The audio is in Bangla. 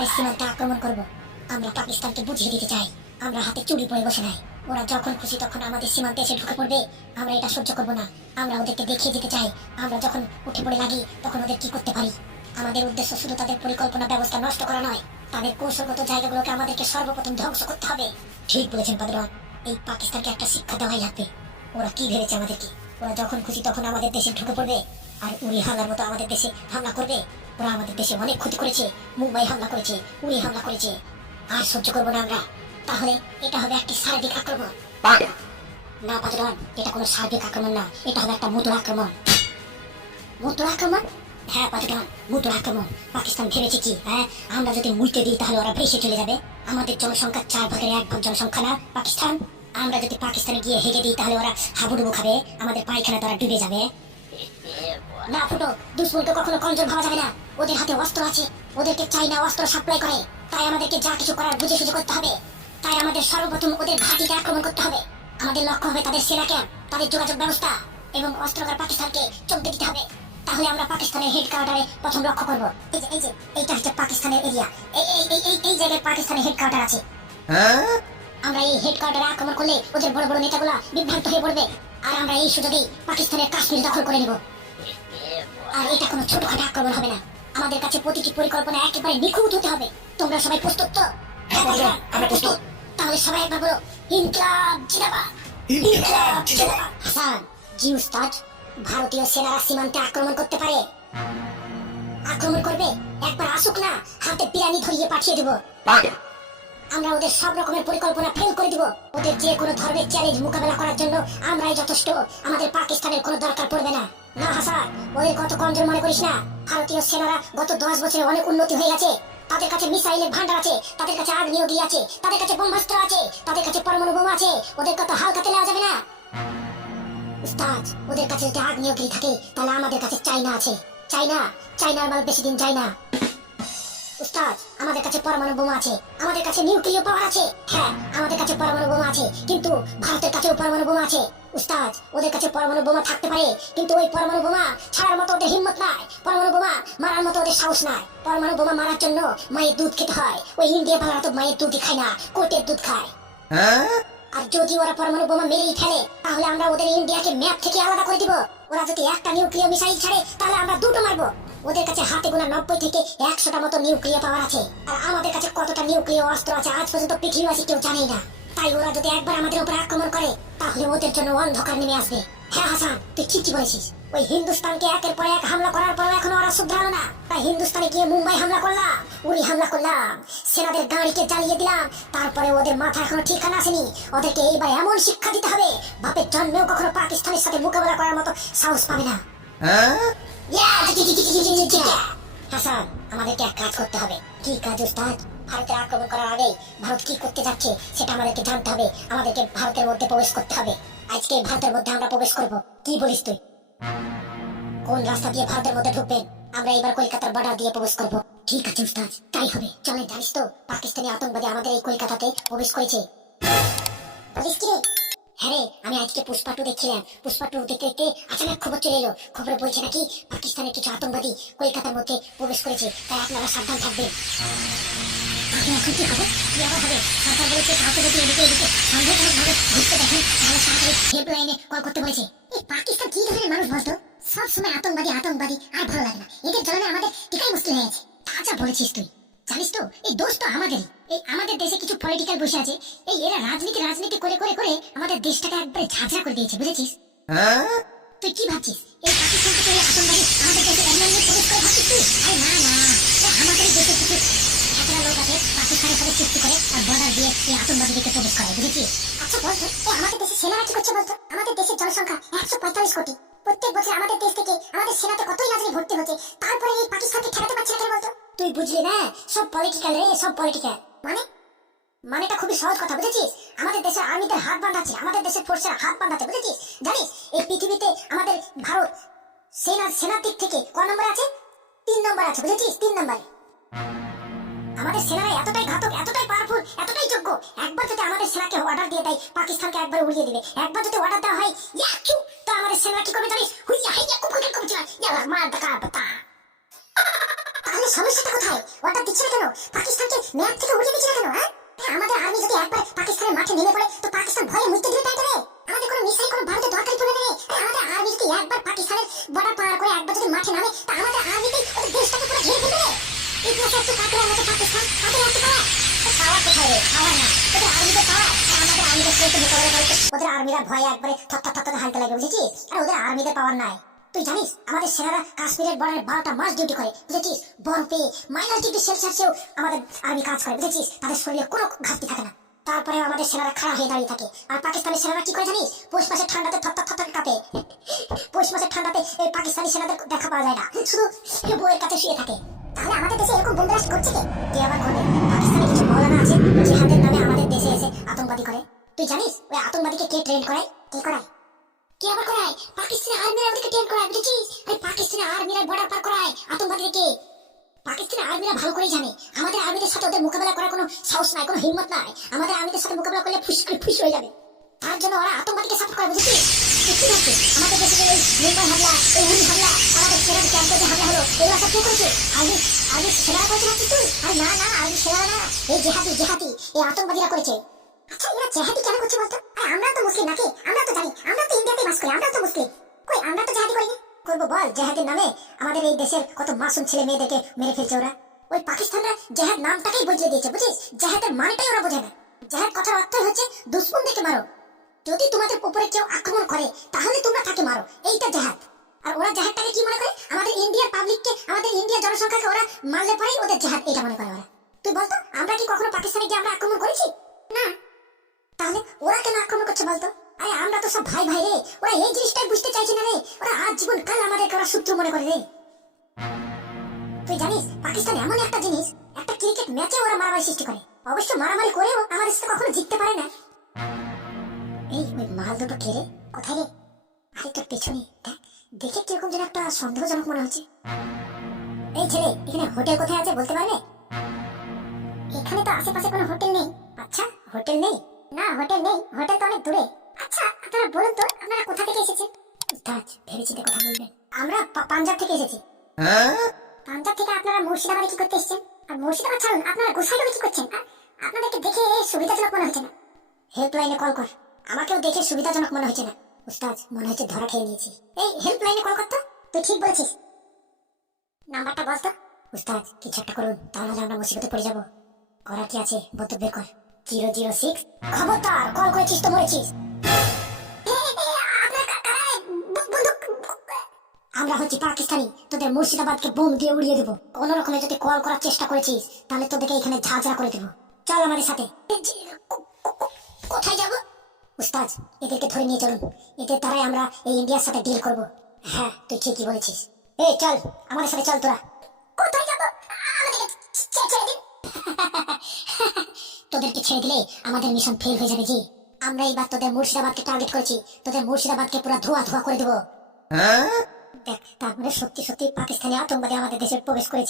পাকিস্তানের সীমান্তে আক্রমণ করব। আমরা পাকিস্তানকে বুঝিয়ে দিতে চাই আমরা হাতে চুরি পরে বসে নাই। ওরা যখন খুশি তখন আমাদের সীমান্তে এসে ঢুকে পড়বে। আমরা এটা সহ্য করব না। আমরা ওদেরকে দেখিয়ে দিতে চাই আমরা যখন উঠে পড়ে লাগি তখন ওদের কি করতে পারি। আমাদের উদ্দেশ্য শুধু তাদের পরিকল্পনা ব্যবস্থা নষ্ট করা নয়, তাদের কৌশলগত জায়গাগুলোকে আমাদেরকে সর্বপ্রথম ধ্বংস করতে হবে। ঠিক বলেছেন পাদুরান, এই পাকিস্তানকে একটা শিক্ষা দেওয়াই লাগবে। ওরা কি ভেবেছে আমাদেরকে? ওরা যখন খুশি তখন আমাদের দেশে ঢুকে পড়বে আর উড়ি হামলার মতো আমাদের দেশে হামলা করবে। ওরা আমাদের দেশে অনেক ক্ষতি করেছে, মুম্বাই হামলা করেছে, উড়ি হামলা করেছে। আর সহ্য করবো না আমরা। তাহলে এটা হবে একটি সার্বিক আক্রমণ। না পাদুরান, এটা কোনো সার্বিক আক্রমণ না, এটা হবে একটা মুতুর আক্রমণ। মুতুর আক্রমণ? হ্যাঁ পাদুরান, মুতুর আক্রমণ। পাকিস্তান ভেবেছে কি, হ্যাঁ আমরা যদি মুইতে দিই তাহলে ওরা ভেসে চলে যাবে। আমাদের জনসংখ্যা 4/1 জনসংখ্যা না পাকিস্তান। আমরা যদি পাকিস্তানে গিয়ে হেগে দিই তাহলে ওরা হাবুডুবু খাবে, আমাদের পায়খানা তারা ডুবে যাবে। না ফুটো, দুশ্মনকে কখনো কমজোর ভাবা যাবে না। ওদের হাতে অস্ত্র আছে, ওদেরকে চাইনা অস্ত্র সাপ্লাই করে। তাই আমাদেরকে যা কিছু করার বুঝে সুঝে করতে হবে। তাই আমাদের সর্বপ্রথম ওদের ঘাঁটিতে আক্রমণ করতে হবে। আমাদের লক্ষ্য হবে তাদের সেনা ক্যাম্প, তাদের যোগাযোগ ব্যবস্থা এবং অস্ত্রকার পাকিস্তানকে চমকে দিতে হবে। তাহলে আমরা পাকিস্তানের হেড কোয়ার্টারে প্রথম লক্ষ্য করব। এইটা হচ্ছে পাকিস্তানের এরিয়া। এই জায়গায় পাকিস্তানের হেড কোয়ার্টার আছে। আমরা এই হেড কোয়ার্টারে আক্রমণ করলে ওদের বড় বড় নেতাগুলা বিভ্রান্ত হয়ে পড়বে। আর আমরা এই সুযোগেই পাকিস্তানের কাশ্মীর দখল করে নেব। আর এটা কোনো ছোটখাটো আক্রমণ হবে না। আমাদের কাছে প্রতিটি পরিকল্পনা একেবারে নিখুঁত হতে হবে। তোমরা সবাই প্রস্তুত তো? আমরা প্রস্তুত। তাহলে সবাই একবার বলো, ইনকলাব জিন্দাবাদ, ইনকলাব জিন্দাবাদ। হাসান জি উস্তাদ, ভারতীয় সেনারা সীমান্তে আক্রমণ করতে পারে। আক্রমণ করবে? একবার আসুক না, হাতে বিরানি ধরিয়ে পাঠিয়ে দেব। আমরা ওদের সব রকমের পরিকল্পনা ফেল করে দিব। ওদের যে কোনো ধরনের চ্যালেঞ্জ মোকাবেলা করার জন্য আমরাই যথেষ্ট। আমাদের পাকিস্তানের কোনো দরকার পড়বে না। না হাসান, ওদের কত কমজোর মনে করিস না। ভারতীয় সেনারা গত 10 বছরে অনেক উন্নতি হয়ে গেছে। তাদের কাছে মিসাইলের ভান্ডার আছে, তাদের কাছে আগ্নেয়াস্ত্র আছে, তাদের কাছে বোমাস্ত্র আছে, তাদের কাছে পরমাণু বোমা আছে। ওদের কত হালকাতে নেওয়া যাবে না। উস্তাদ, ওদের কাছে যদি আগ্নেয়াস্ত্র থাকে তাহলে আমাদের কাছে চাইনা আছে। চাইনার মাল বেশি দিন যায় না। উস্তাদ, আমাদের কাছে পরমাণু বোমা আছে, আমাদের কাছে নিউক্লিয়ার পাওয়ার আছে। হ্যাঁ, আমাদের কাছে পরমাণু বোমা আছে, কিন্তু ভারতের কাছেও পরমাণু বোমা আছে। উস্তাদ, ওদের কাছে পরমাণু বোমা থাকতে পারে, কিন্তু ওই পরমাণু বোমা ছাড়ার মতো ওদের হিম্মত নাই। পরমাণু বোমা মারার মতো ওদের সাহস নাই। পরমাণু বোমা মারার জন্য মায়ের দুধ খেতে হয়। ওই ইন্ডিয়া বালারা তো মায়ের দুধই খায় না, কোটের দুধ খায়। আর যদি ওরা পরমাণু বোমা মেরেই ফেলে তাহলে আমরা ওদের ইন্ডিয়াকে ম্যাপ থেকে আলাদা করে দিব। ওরা যদি একটা নিউক্লিয়ার মিসাইল ছাড়ে তাহলে আমরা দুটো মারবো। ওদের কাছে হাতে গোনা 90 থেকে 100টা মতো নিউক্লিয়ার পাওয়ার আছে। আর আমাদের কাছে কতটা নিউক্লিয়ার অস্ত্র আছে আজ পর্যন্ত পৃথিবীবাসী কেউ জানেই না। তাই ওরা যদি একবার আমাদের উপর আক্রমণ করে তাহলে ওদের জন্য অন্ধকার নেমে আসবে। হ্যাঁ হাসান, তুই ঠিকই বলেছিস। ওই হিন্দুস্তানকে একের পর এক হামলা করার পর এখনো ওরা শুধরালো না। তাই হিন্দুস্তানে গিয়ে মুম্বাই হামলা করলাম, উড়ি হামলা করলাম, সেনাদের গাড়িকে জ্বালিয়ে দিলাম। তারপরে ওদের মাথা এখনো ঠিকানা আসেনি। ওদেরকে এইবার এমন শিক্ষা দিতে হবে, বাপের জন্মেও কখনো পাকিস্তানের সাথে মোকাবেলা করার মতো সাহস পাবে না। হাসান, আমাদেরকে এক কাজ করতে হবে। কি কাজ উস্তাদ? ভারতের আক্রমণ করার আগে ভারত কি করতে যাচ্ছে সেটা আমাদেরকে জানতে হবে। আমাদেরকে ভারতের মধ্যে প্রবেশ করতে হবে। আজকে ভারতের মধ্যে আমরা প্রবেশ করব। কি বলিস তুই? কোন রাস্তা দিয়ে ভারতের মধ্যে ঢুকবেন? আমরা এবার কলকাতার বর্ডার দিয়ে প্রবেশ করব। ঠিক আছে উস্তাদ, তাই হবে। চলেন, জানিস তো পাকিস্তানি আতঙ্কবাদী আমাদের এই কলকাতাতে প্রবেশ করেছে। বলিস কি রে? হ্যাঁ রে, আমি আজকে পুষ্পা 2 দেখছিলাম। পুষ্পা 2 দেখতে দেখতে আচানক খবর চলে এলো। খবরে বলছে নাকি পাকিস্তানের কিছু আতঙ্কবাদী কলকাতার মধ্যে প্রবেশ করেছে। তাই আপনারা সাবধান থাকবেন। এখন কি হবে? কি আবার হবে? সরকার বলেছে কাউকে যদি এদিকে এদিকে সন্দেহজনকভাবে ঘুরতে দেখেন তাহলে তাড়াতাড়ি হেল্পলাইনে কল করতে বলেছে। এই পাকিস্তান কি ধরনের মানুষ বলতো? সব সময় আতঙ্কবাদী আতঙ্কবাদী, আর ভালো লাগে না। এদের জ্বলনে আমাদের টিকাই মুশকিল হয়ে গেছে। তাজা বলেছিস তুই। জানিস তো এই দোষ তো আমাদেরই। এই আমাদের দেশে কিছু পলিটিক্যাল বসে আছে, এই এরা রাজনীতি করে করে করে আমাদের দেশটাকে একবারে ঝাঁঝরা করে দিয়েছে, বুঝেছিস? তুই কি ভাবছিস এই পাকিস্তান থেকে আতঙ্কবাদী আমাদের দেশে এমনি প্রবেশ করে ভাবছিস তুই? আরে না না, আমাদের দেশে কিছু একটা লোক আছে পাকিস্তানের সাথে চুক্তি করে আর বর্ডার দিয়ে এই আতঙ্কবাদীদেরকে প্রবেশ করে, বুঝেছিস? আচ্ছা বলতো, আমাদের দেশে সেনারা কি করছে বলতো? আমাদের দেশের জনসংখ্যা 145 কোটি। প্রত্যেক বছর আমাদের দেশ থেকে আমাদের সেনাতে কতই না জানি ভর্তি হচ্ছে, তারপরে এই পাকিস্তানকে ঠেকাতে পারছে না কেন বলতো? তুই বুঝলি না, সব পলিটিক্যাল রে, সব পলিটিক্যাল। মানেটা খুবই সহজ কথা, বুঝেছিস? আমাদের দেশের আর্মিদের হাত বাঁধাচ্ছে, আমাদের দেশের ফোর্সের হাত বাঁধাচ্ছে, বুঝেছিস? জানিস এই পৃথিবীতে আমাদের ভারত সেনার দিক থেকে ক নম্বরে আছে? 3 নম্বর আছে, বুঝেছিস? 3 নম্বরে। আমাদের সেনারা এতটাই ঘাতক, এতটাই পাওয়ারফুল, এতটাই যোগ্য। একবার যদি আমাদের সেনাকে অর্ডার দিয়ে দেয় পাকিস্তানকে একবার উড়িয়ে দিবে, একবার যদি অর্ডার দেওয়া হয় ইয়াচু, তো আমাদের সেনারা কি করবে জানিস? হুইয়া হাইয়া কুকুর কুকুর ইয়া মার দাকা বাতা। তাহলে সমস্যাটা কোথায়? অর্ডার দিচ্ছে না কেন? পাকিস্তানকে ম্যাপ থেকে উড়িয়ে দিচ্ছে না কেন? হ্যাঁ, আমাদের আর্মি যদি একবার পাকিস্তানের মাঠে নেমে পড়ে তো পাকিস্তান ভয়ে মৃত্যু দিবে তাই করে। আমাদের কোনো মিসাইল কোনো ভারতের দরকারই পড়বে না রে। আমাদের আর্মি যদি একবার পাকিস্তানের বর্ডার পার করে একবার যদি মাঠে নামে তা আমাদের আর্মিতেই ওদের দেশটাকে পুরো ঘিরে ফেলবে রে। ইতিহাসে একটু কাকুরার মতো পাকিস্তান তাদের এত পাওয়ার। পাওয়ার কোথায় রে? পাওয়ার না, ওদের আর্মিদের পাওয়ার। আর আমাদের আর্মিদের সাথে মোকাবেলা করতে ওদের আর্মিরা ভয়ে একবারে থর থর থর হালতে লাগে, বুঝেছিস? আর ওদের আর্মিদের পাওয়ার নাই। তুই জানিস আমাদের সেনারা কাশ্মীরের বর্ডারে 12টা মাস ডিউটি করে, বুঝেছিস? বরফে -ডিগ্রি সেলসিয়াসেও আমাদের আর্মি কাজ করে, বুঝেছিস? তাদের শরীরে কোনো ঘাটতি থাকে না। তারপরে আমাদের সেনারা খাড়া হয়ে দাঁড়িয়ে থাকে। আর পাকিস্তানি সেনারা কি করে জানিস? পৌষ মাসের ঠান্ডাতে থর থর থর কাঁপে। পৌষ মাসের ঠান্ডাতে এই পাকিস্তানি সেনাদের দেখা পাওয়া যায় না, শুধু বউয়ের কাছে শুয়ে থাকে। তাহলে আমাদের দেশে এরকম বোম ব্লাস্ট করছে কে আবার করবে? পাকিস্তানে কিছু মৌলানা আছে জিহাদের নামে আমাদের দেশে এসে আতঙ্কবাদী করে। তুই জানিস ওই আতঙ্কবাদীকে কে ট্রেন করায়? কে করায়? কে আবার করায়? পাকিস্তানি আর্মিরা ওদেরকে ট্রেন করায়, বুঝেছিস? আরে পাকিস্তানি আর্মিরা বর্ডার পার করায় আতঙ্কবাদীদেরকে। পাকিস্তানি আর্মিরা ভালো করেই জানে আমাদের আর্মিদের সাথে ওদের মোকাবেলা করার কোনো সাহস নাই, কোনো হিম্মত নাই। আমাদের আর্মিদের সাথে মোকাবেলা করলে ফুস করে ফুস হয়ে যাবে। তার জন্য ওরা আতঙ্কবাদীকে সাপোর্ট করে, বুঝেছিস? তুই কি ভাবছিস আমাদের দেশে যে এই মুম্বাই হামলা, এই উড়ি হামলা, আমাদের সেনার ক্যাম্পে যে হামলা হলো, এগুলো সব কে করেছে? আর্মি আর্মি সেনারা করেছে ভাবছিস তুই? আরে না না, আর্মি সেনারা না, এই জেহাদি এই আতঙ্কবাদীরা করেছে। আচ্ছা এরা জেহাদি কেন করছে বলতো? আরে আমরা তো মুসলিম নাকি? আমরা তো জানি, আমরা তো ইন্ডিয়াতে বাস করি, আমরা তো মুসলিম। কই আমরা তো জেহাদি করিনি। করবো বল? জেহাদের নামে আমাদের এই দেশের কত মাসুম ছেলে মেয়েদেরকে মেরে ফেলছে ওরা। ওই পাকিস্তানরা জেহাদ নামটাকেই বদলে দিয়েছে, বুঝিস? জেহাদের মানেটাই ওরা বোঝে না। জেহাদ কথার অর্থই হচ্ছে দুশমনদেরকে মারো। যদি তোমাদের উপরে কেউ আক্রমণ করে তাহলে তোমরা তাকে মারো, এইটা জেহাদ। আর ওরা জেহাদটাকে কি মনে করে? আমাদের ইন্ডিয়ার পাবলিককে, আমাদের ইন্ডিয়ার জনসংখ্যাকে ওরা মারলে পরেই ওদের জেহাদ এটা মনে করে ওরা। তুই বলতো আমরা কি কখনো পাকিস্তানে গিয়ে আমরা আক্রমণ করেছি? না। তাহলে ওরা কেন আক্রমণ করছে বলতো? আরে আমরা তো সব ভাই ভাই রে। ওরা এই জিনিসটাই বুঝতে চাইছে না রে। ওরা আজ জীবন কাল আমাদেরকে ওরা শত্রু মনে করে রে। তুই জানিস পাকিস্তান এমন একটা জিনিস, একটা ক্রিকেট ম্যাচে ওরা মারামারি সৃষ্টি করে। অবশ্য মারামারি করেও আমাদের সাথে কখনো জিততে পারে না। এই ওই মাল দুটো কে রে? কোথায় রে? আরে তোর পেছনে দেখ, দেখে কিরকম যেন একটা সন্দেহজনক মনে হচ্ছে। এই ছেলে, এখানে হোটেল কোথায় আছে বলতে পারবে? এখানে তো আশেপাশে কোনো হোটেল নেই। আচ্ছা হোটেল নেই? না হোটেল নেই, হোটেল তো অনেক দূরে। আচ্ছা আপনারা বলুন তো আপনারা কোথা থেকে এসেছেন? উস্তাদ ভেবেচিন্তে কথা বলবেন। আমরা পাঞ্জাব থেকে এসেছি। পাঞ্জাব থেকে আপনারা মুর্শিদাবাদে কি করতে এসেছেন? আর মুর্শিদাবাদ ছাড়ুন, আপনারা গোসাইগাঁওয়ে কি করছেন? আপনাদেরকে দেখে সুবিধাজনক মনে হচ্ছে না। হেল্পলাইনে কল কর। আমাকেও দেখে সুবিধাজনক মনে হচ্ছে না। উস্তাদ মনে হচ্ছে ধরা খেয়ে নিয়েছি। এই হেল্পলাইনে কল করতো। তুই ঠিক বলেছিস, নাম্বারটা বল তো। উস্তাদ কিছু একটা করুন, তাহলে আমরা মুসিবতে পড়ে যাবো। করার কি আছে বলতে বের কর। 006। খবরদার, কল করেছিস তো মরেছিস। আমরা হচ্ছি পাকিস্তানি, তোদের মুর্শিদাবাদকে বোম দিয়ে উড়িয়ে দেবো। কোন রকমে যদি কল করার চেষ্টা করেছিস তাহলে তোদেরকে এখানে ঝাঁঝরা করে দেবো। চল আমাদের সাথে। কোথায় যাব? উস্তাদ এদেরকে ধরে নিয়ে চলুন, এদের দ্বারাই আমরা এই ইন্ডিয়ার সাথে ডিল করব। হ্যাঁ তুই ঠিকই বলেছিস। এই চল আমাদের সাথে চল। তোরা কোথায় যাব? আমাদেরকে ছেড়ে দিন। তোদেরকে ছেড়ে দিলে আমাদের মিশন ফেল হয়ে যাবে জি। আমরা এইবার তোদের মুর্শিদাবাদকে টার্গেট করেছি, তোদের মুর্শিদাবাদকে পুরো ধোয়া ধোয়া করে দেবো। দেখ তারপরে সত্যি সত্যি পাকিস্তানি আতঙ্কবাদী আমাদের দেশে প্রবেশ করেছে।